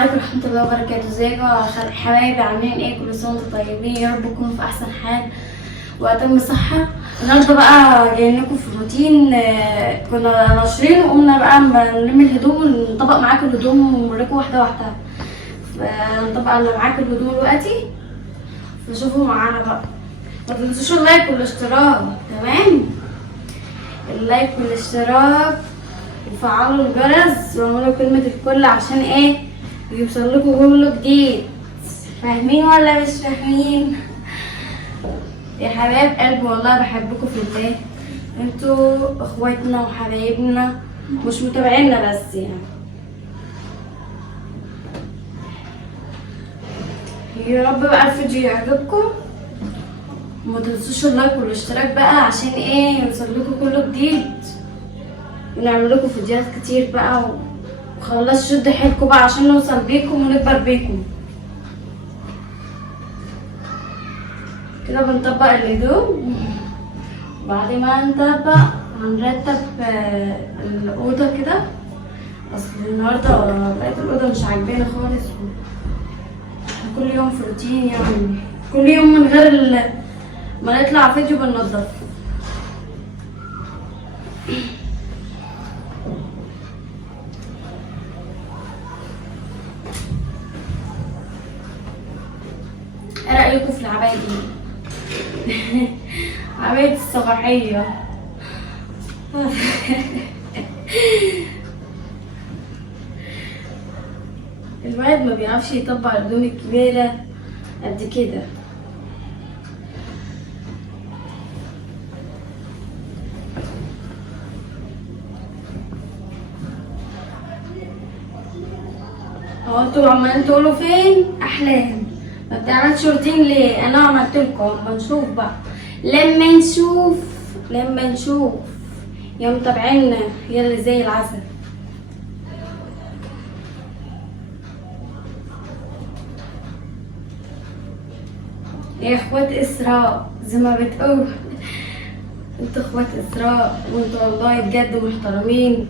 عليكم ورحمة الله وبركاته. ازيكم يا حبايبي؟ عاملين ايه؟ كل سنة وانتم طيبين، يا رب تكونوا في احسن حال واتم صحة. النهارده بقى جايين لكم في روتين. كنا ناشرين وقمنا بقى نلم الهدوم ونطبق معاكم الهدوم ونوريكم واحدة واحدة. فنطبق اللي معاكم الهدوم دلوقتي، فشوفوا معانا بقى. ما تنسوش اللايك والاشتراك، تمام؟ اللايك والاشتراك وفعلوا الجرس واعملوا كلمة الكل عشان ايه؟ يوصل لكم كل جديد. فاهمين ولا مش فاهمين؟ يا حبايب قلبي والله بحبكم في الله، انتوا اخواتنا وحبايبنا، مش متابعينا بس يعني. يا رب بقى الفيديو يعجبكم، وما تنسوش اللايك والاشتراك بقى عشان ايه؟ يوصل لكم كل جديد ونعمل لكم فيديوهات كتير بقى. وخلاص شدوا حيلكم بقى عشان نوصل بيكم ونكبر بيكم. كده بنطبق الهدوم، وبعد ما نطبق هنرتب الأوضة كده. أصل النهاردة بقيت الأوضة مش عاجباني خالص. كل يوم في روتين يعني، كل يوم من غير ما نطلع فيديو بننضف. ايه رأيكم في العباية دي؟ عباية الصباحية. الواحد ما بيعرفش يطبق الهدوم الكبيرة قد كده. انتوا عمالين تقولوا فين احلام؟ ما بتعملش روتين ليه؟ انا عملت لكم. اما نشوف بقى، لما نشوف يا متابعينا يا اللي زي العسل. يا اخوات اسراء زي ما بتقول، انتوا اخوات اسراء وانتوا والله بجد محترمين،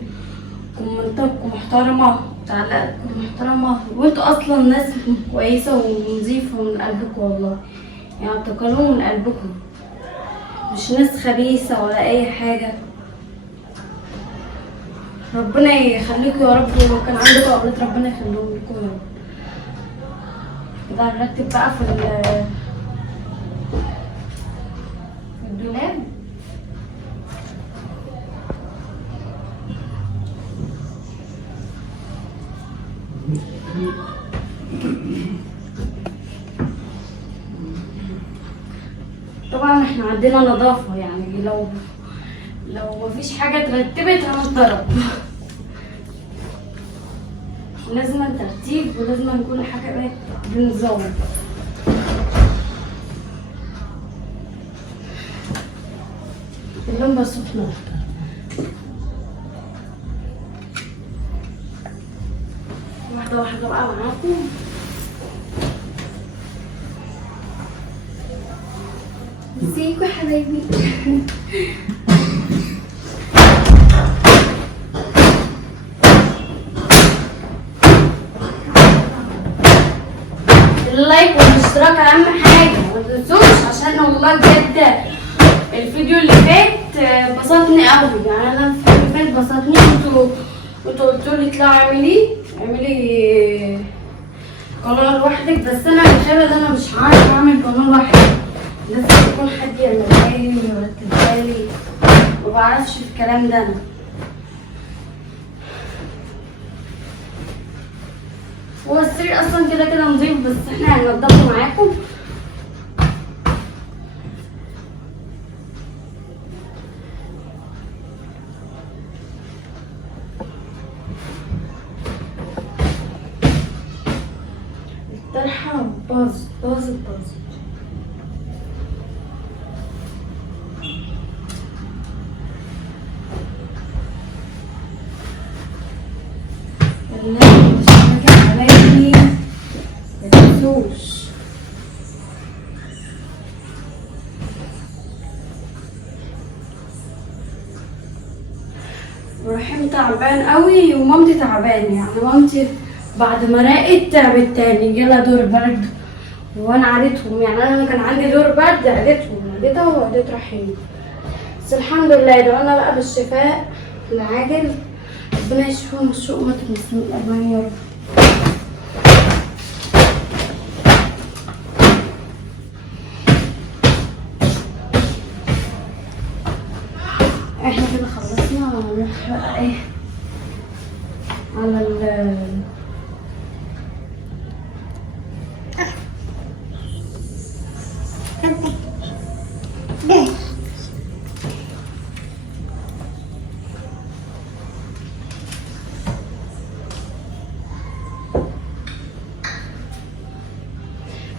كومنتاتكم محترمه وتعليقاتكم محترمه، وانتوا اصلا ناس كويسه ونظيفه من قلبكم والله، يعني بتكلموا من قلبكم، مش ناس خبيثه ولا اي حاجه. ربنا يخليكم يا رب، ولو كان عندكم اولاد ربنا يخليهم لكم يا رب. كده هنرتب بقى في الدولاب. طبعا احنا عندنا نظافة يعني، لو مفيش حاجة اترتبت هنضرب. لازم ترتيب ولازم كل حاجة بقت بنظام. اللمبة سخنة. واحدة واحدة بقى معاكم. ازيكوا يا حبايبي؟ اللايك والاشتراك اهم حاجه، ما تنسوش، عشان والله بجد الفيديو اللي فات بسطني قوي يعني. انا الفيديو اللي فات بسطني، وانتوا قلتوا لي اطلعي اعملي قناه لوحدك، بس انا الخير ده انا مش عارفه اعمل قناه لوحدي، لازم يكون حد يعملها لي ويرتبها لي، ما بعرفش الكلام ده انا. هو السرير اصلا كده كده نضيف، بس احنا هننضفه معاكم. الطرحه باظت. ورحيم تعبان قوي ومامتي تعبانه، يعني مامتي بعد ما راقت تعبت تاني، جالها دور برد وانا عادتهم، يعني انا كان عندي دور برد عادتها وعادت رحيم. بس الحمد لله، ادعونا بقى بالشفاء العاجل، ربنا يشفيهم الشوق وما تمسهم الأمان يا رب. احنا كده خلصنا، هنروح بقى ايه على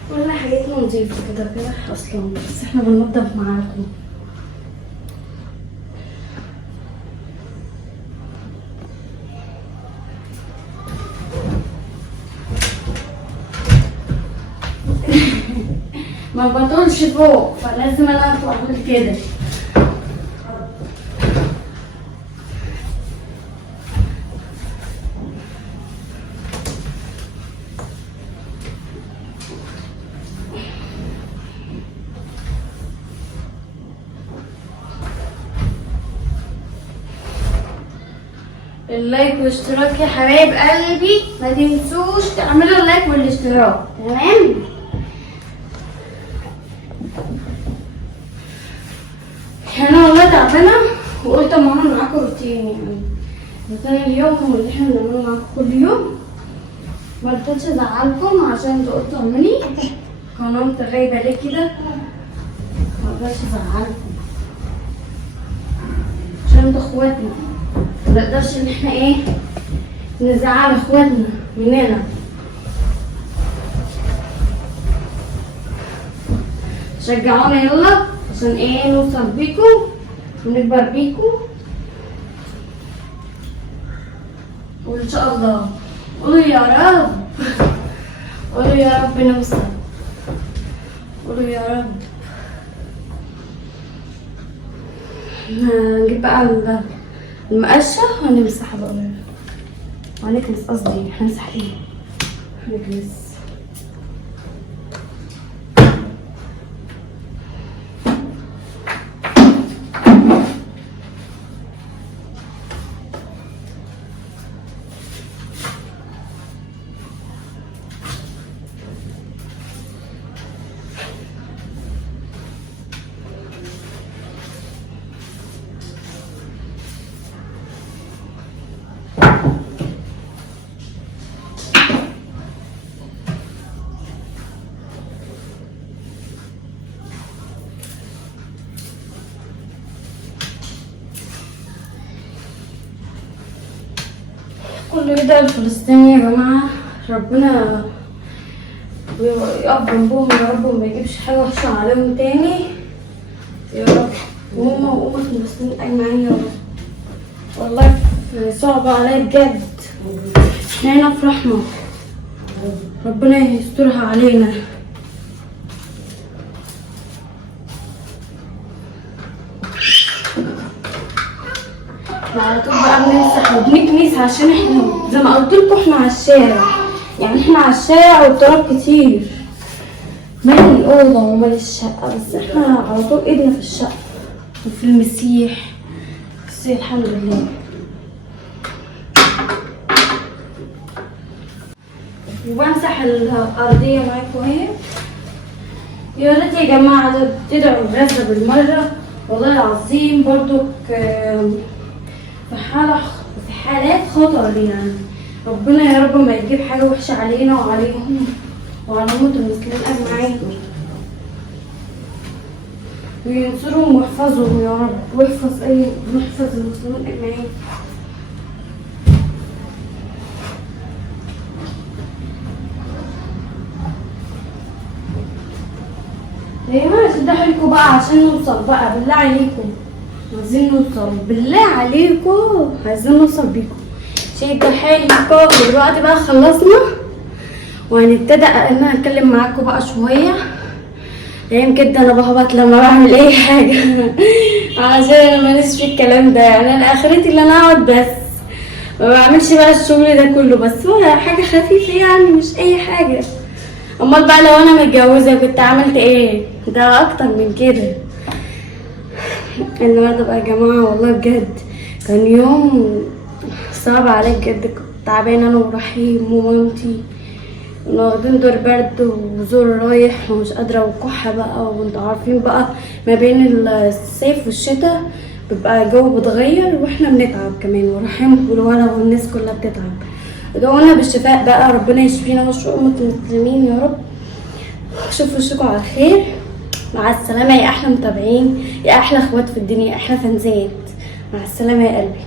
كل حاجتنا نضيفة كده اصلا، بس احنا بننضف معاكم. ما بطولش فوق، فلازم انا اعمل كده. اللايك والاشتراك يا حبايب قلبي، ما تنسوش تعملوا اللايك والاشتراك، تمام؟ انا والله تعبانه وقلت اما اعمل معاكم روتين، يعني روتين اليوم هو اللي احنا بنعمله معاكم كل يوم. ما رضيتش ازعلكم عشان انتوا قلتوا اعملي قناه انت غايبه ليه كده، ما رضيتش ازعلكم عشان انتوا اخواتنا، ما نقدرش ان احنا ايه نزعل اخواتنا مننا. شجعونا يلا عشان ايه نوصل بيكم ونكبر بيكم، وان شاء الله قولوا يا رب، قولوا يا رب نوصل، قولوا يا رب. هنجيب بقى المقشة ونمسح بقى، هنكنس، قصدي هنمسح ايه، هنكنس. كل ده الفلسطيني يا جماعة، ربنا يقف جنبهم يا رب وما يجيبش حاجة وحشة عليهم تاني يا رب، وهما وأمة المسلمين أجمعين يا رب. والله صعب عليا بجد، احنا هنا في رحمة، ربنا يسترها علينا. على طول بقى بنمسح وبنكنس، عشان احنا زي ما قلت لكم احنا على الشارع، يعني احنا على الشارع والتراب كتير مال الاوضه ومال الشقه، بس احنا على طول ايدنا في الشقه وفي المسيح، بس الحمد لله. وبمسح الارضيه معاكم اهي. يا ريت يا جماعه تدعوا بغزه بالمره، والله العظيم برضو في حالات خطر، يعني ربنا يا رب ما يجيب حاجة وحشة علينا وعليهم وعلى أمة المسلمين أجمعين، وينصرهم ويحفظهم يا رب، ويحفظ المسلمين أجمعين. يا جماعة شدوا حيلكوا بقى عشان نوصل بقى، بالله عليكم عايزين نوصل، بالله عليكم عايزين نوصل بيكم، شدوا حيلكم. دلوقتي بقى خلصنا وهنبتدى انا اتكلم معاكم بقى شويه، يعني كده انا بهبط لما بعمل اي حاجه عشان انا ماليش في الكلام ده، يعني انا اخرتي اللي انا اقعد بس ما بعملش بقى الشغل ده كله، بس هو حاجة خفيفة يعني مش اي حاجة. امال بقى لو انا متجوزة كنت عملت ايه؟ ده اكتر من كده. النهارده بقى يا جماعة والله بجد كان يوم صعب عليا بجد، كنت تعبانة انا ورحيم ومامتي، كنا واخدين دور برد وزور رايح ومش قادرة وكحة بقى، وانتوا عارفين بقى ما بين الصيف والشتاء بيبقى الجو بيتغير واحنا بنتعب كمان، ورحيم والولد والناس كلها بتتعب. ادعونا بالشفاء بقى، ربنا يشفينا ويشفي أمة المسلمين يا رب. شوفوا وشكوا على خير، مع السلامة يا أحلى متابعين، يا أحلى اخوات في الدنيا، يا أحلى فانزات. مع السلامة يا قلبي.